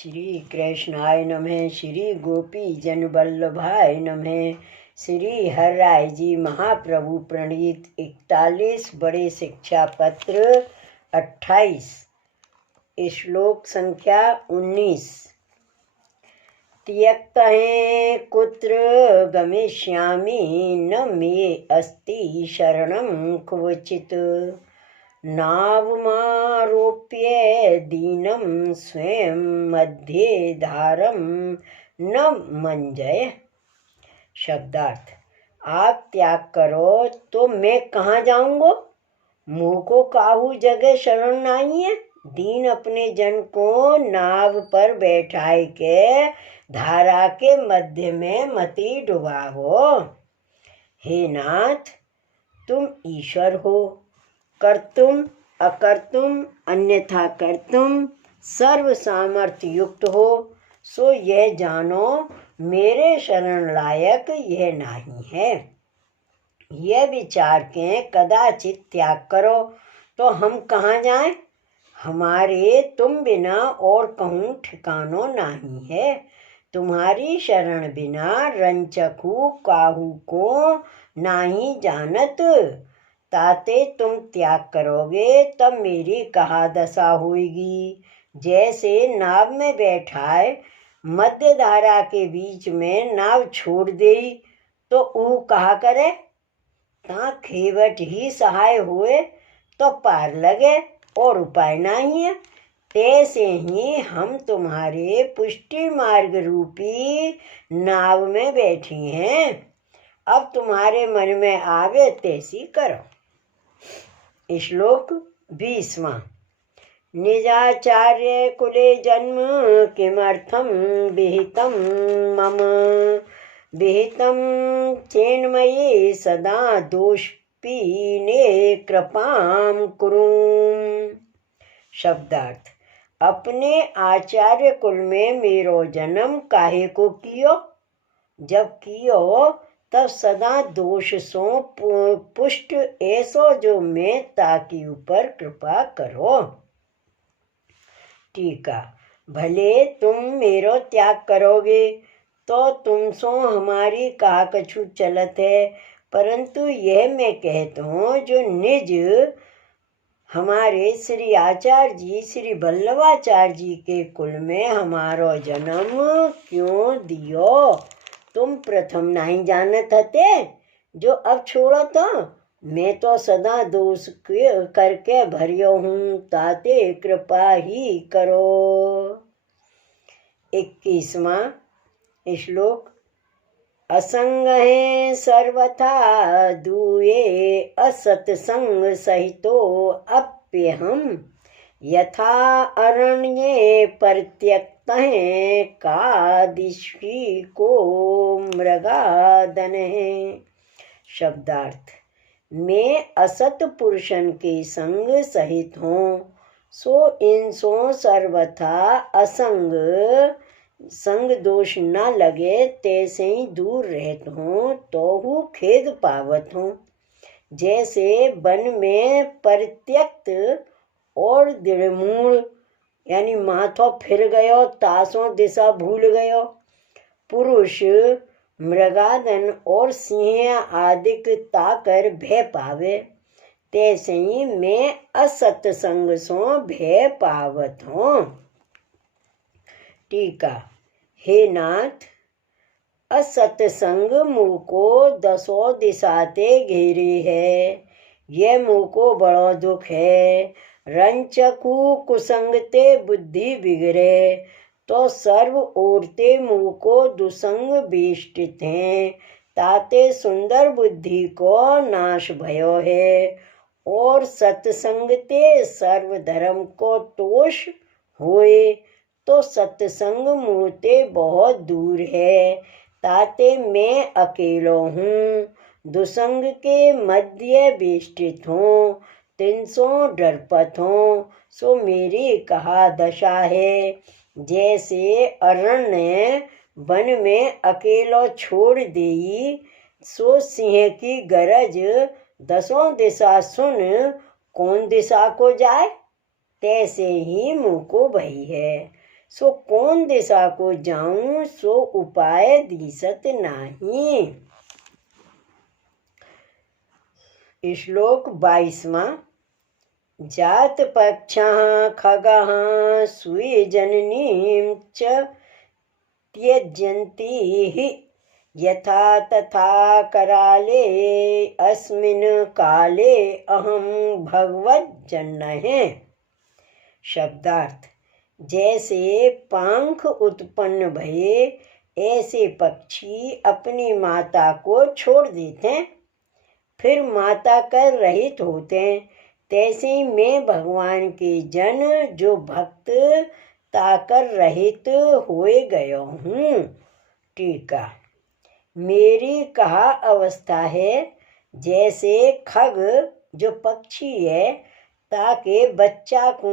श्री कृष्णाय नमः। श्री गोपी जन वल्लभाय नमः। श्री हर राय जी महाप्रभु प्रणीत 41 बड़े शिक्षा पत्र 28 श्लोक संख्या 19। त्यक्तये कुत्र गमिष्यामि न मे अस्ति शरणं क्वचित् नावमारोप्य दीनं स्वयं मध्ये धारम न मंजय। शब्दार्थ। आप त्याग करो तो मैं कहाँ जाऊंगा? मुँह को काहू जगह शरण नहीं है। दीन अपने जन को नाव पर बैठाए के धारा के मध्य में मति डुबाओ। हे नाथ, तुम ईश्वर हो, कर्तुम अकर्तुम अन्यथा कर्तुम सर्व सामर्थ्य युक्त हो। सो यह जानो मेरे शरण लायक यह नहीं है। यह विचार के कदाचित त्याग करो तो हम कहाँ जाएं? हमारे तुम बिना और कहूँ ठिकानो नहीं है। तुम्हारी शरण बिना रंचकू काहू को नहीं जानत। ताते तुम त्याग करोगे तब मेरी कहा दशा होगी। जैसे नाव में बैठाए मध्य धारा के बीच में नाव छोड़ दे तो ऊ कहा करे? ता खेवट ही सहाय हुए तो पार लगे और उपाय नहीं है। तैसे ही हम तुम्हारे पुष्टि मार्ग रूपी नाव में बैठी हैं। अब तुम्हारे मन में आवे तैसी करो। श्लोक 20वां। निजाचार्य कुले जन्म किमर्थम विहितम मम विहितम चेन्मयी सदा दोषपीने कृपाम कुरुम। शब्दार्थ। अपने आचार्य कुल में मेरो जन्म काहे को कियो? जब कियो तब सदा दोष सो पुष्ट ऐसो जो मैं ताकि ऊपर कृपा करो। टीका। भले तुम मेरो त्याग करोगे तो तुम सो हमारी कहा कछु चलत है, परंतु यह मैं कहता हूँ जो निज हमारे श्री आचार्य जी श्री वल्लभाचार्य जी के कुल में हमारो जन्म क्यों दियो? तुम प्रथम नहीं जानत हते जो अब छोड़ो तो? मैं तो सदा दोष करके भरियो हूँ, ताते कृपा ही करो। 21वां श्लोक। असंग है सर्वथा दूये असत्संग सहितो अप्यहम यथा अरण्ये परित्यक्त है कादिशी को मृगादन है। शब्दार्थ। मैं असत पुरुषन के संग सहित हूँ, सो इनसो सर्वथा असंग संग दोष न लगे तैसे ही दूर रहत हूँ तो हूँ खेद पावत हूँ। जैसे वन में परित्यक्त और दृढ़मूल यानी माथो फिर गयो तासों दिशा भूल गयो पुरुष मृगादन और सिंह आदिक ताकर भय पावे, तैसे ही मैं असत्संग सो भय पावत हूँ। टीका। हे नाथ, असत्संग मुँह को 10 दिशाते घेरे है। यह मुँह को बड़ो दुख है। रंचकू कुसंगते बुद्धि बिगड़े तो सर्व ओरते मुँह को दुसंग बेष्टित हैं। ताते सुंदर बुद्धि को नाश भयो है और सत्संगते सर्व धर्म को तोष होए तो सत्संग मुँहते बहुत दूर है। ताते मैं अकेलो हूँ, दुसंग के मध्य बेष्टित हूँ, 300 डरपत हूँ। सो मेरी कहा दशा है। जैसे अरण्य वन में अकेलो छोड़ देई सो सिंह की गरज 10 दिशा सुन कौन दिशा को जाए, तैसे ही मुँह को भई है। सो कौन दिशा को जाऊं, सो उपाय दिसत नाही। श्लोक 22वां। जात पक्षः खगः स्वी जननीं च त्यजन्ति हि यथा तथा कराले अस्मिन् काले अहं भगवज्जनः। शब्दार्थ। जैसे पंख उत्पन्न भये ऐसे पक्षी अपनी माता को छोड़ देते हैं, फिर माता कर रहित होते हैं, तैसे ही मैं भगवान के जन जो भक्त ताकर रहित होए गया हूँ। टीका। मेरी कहा अवस्था है जैसे खग जो पक्षी है ताके बच्चा को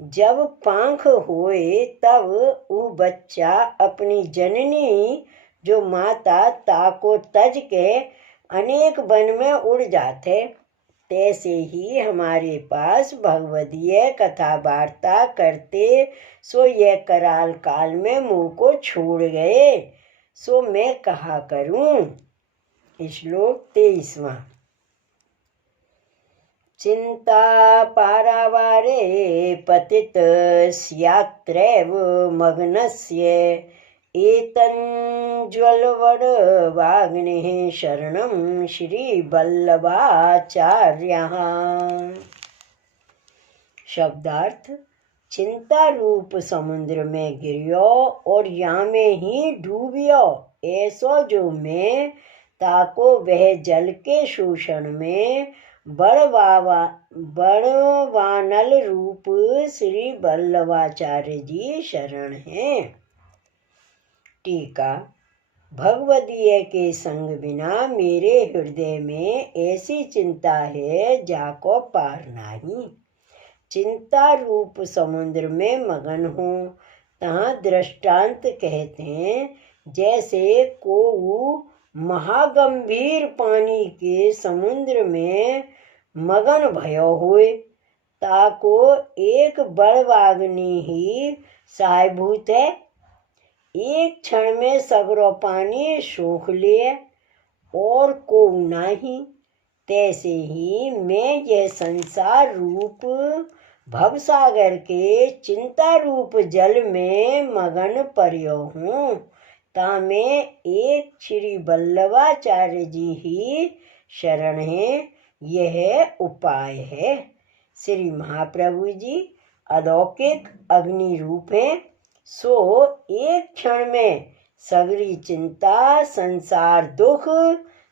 जब पंख होए तब वो बच्चा अपनी जननी जो माता ताको तज के अनेक वन में उड़ जाते, तैसे ही हमारे पास भगवदीय कथा वार्ता करते सो ये कराल काल में मुँह को छोड़ गए, सो मैं कहा करूं। श्लोक 23वां। चिंता पारावारे पतित स्यात्रैव मग्नस्य एतञ्ज्वलवडवाग्निः शरणं श्रीवल्लभाचार्यः। शब्दार्थ। चिंता रूप समुद्र में गिरियो और यहाँ में ही डूबियो, ऐसो जो मैं ताको वह जल के शोषण में बड़वानल रूप श्री वल्लभाचार्य जी शरण हैं। टीका। भगवदीय के संग बिना मेरे हृदय में ऐसी चिंता है जाको पार नहीं। चिंता रूप समुद्र में मगन हूँ। तहाँ दृष्टांत कहते हैं जैसे को महागंभीर पानी के समुद्र में मगन भयो हुए, ताको एक बड़वाग्नि ही सहायभूत है, एक क्षण में सगरो पानी सोख लिए और को नहीं। तैसे ही मैं यह संसार रूप भवसागर के चिंता रूप जल में मगन पर्यो हूँ। तामे एक श्री वल्लभाचार्य जी ही शरण है, यह उपाय है। श्री महाप्रभु जी अलौकिक अग्नि रूप है, सो एक क्षण में सगरी चिंता संसार दुख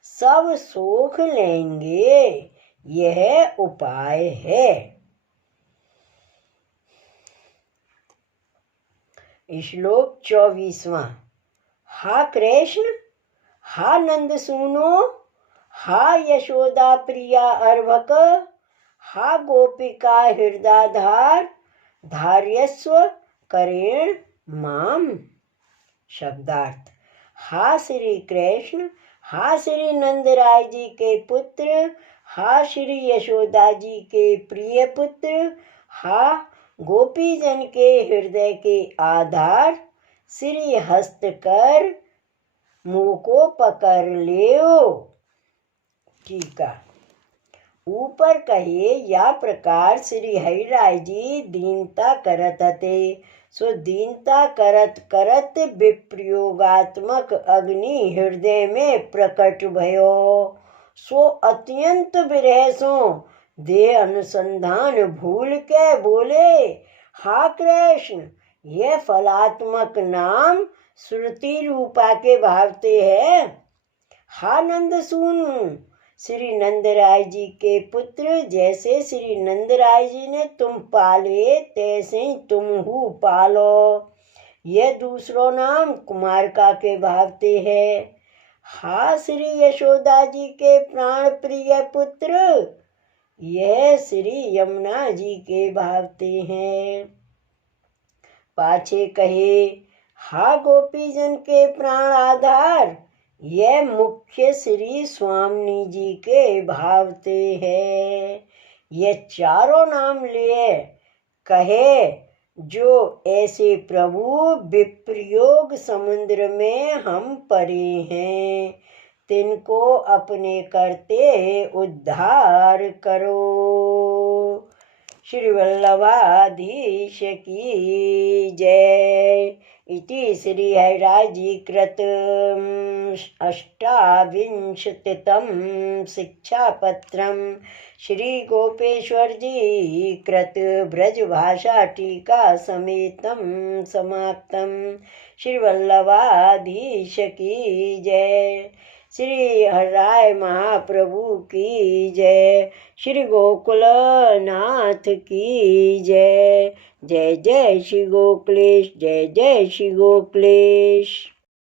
सब सोख लेंगे, यह उपाय है। श्लोक 24वां। हा कृष्ण, हा नंद सुनो, हा यशोदा प्रिया अर्भक, हा गोपिका हृदयधार, धार्यस्व करेण माम। शब्दार्थ। हा श्री कृष्ण, हा श्री नंदराय जी के पुत्र, हा श्री यशोदा जी के प्रिय पुत्र, हा गोपी जन के हृदय के आधार, श्री हस्त कर मुँह को पकड़ लियो। टीका। ऊपर कहे या प्रकार श्री हरिराय जी दीनता करत हते, सो दीनता करत करत विप्रयोगात्मक अग्नि हृदय में प्रकट भयो, सो अत्यंत विरह सो देह अनुसंधान भूल के बोले, हा कृष्ण, यह फलात्मक नाम श्रुति रूपा के भावते है। हा नंद सुन, श्री नंदराय जी के पुत्र, जैसे श्री नंदराय जी ने तुम पाले तैसे ही तुम हु पालो। यह दूसरो नाम कुमारका के भावते है। हा श्री यशोदा जी के प्राण प्रिय पुत्र, यह श्री यमुना जी के भावते हैं। पाछे कहे, हा गोपी जन के प्राण आधार, यह मुख्य श्री स्वामी जी के भावते हैं। ये चारों नाम लिए कहे जो ऐसे प्रभु विप्रयोग समुद्र में हम परे हैं, तिनको अपने करते उद्धार करो। श्री वल्लभाधीश की जय। इति श्री हरिराजी कृत अष्टाविंशतितम शिक्षापत्रम श्री गोपेश्वर जी कृत ब्रजभाषा टीका समेतम समाप्तम। श्री वल्लभाधीश की जय। श्री हरराय महाप्रभु की जय। श्री गोकुलनाथ की जय। जय जय श्री गोकुलेश, जय जय श्री गोकुलेश।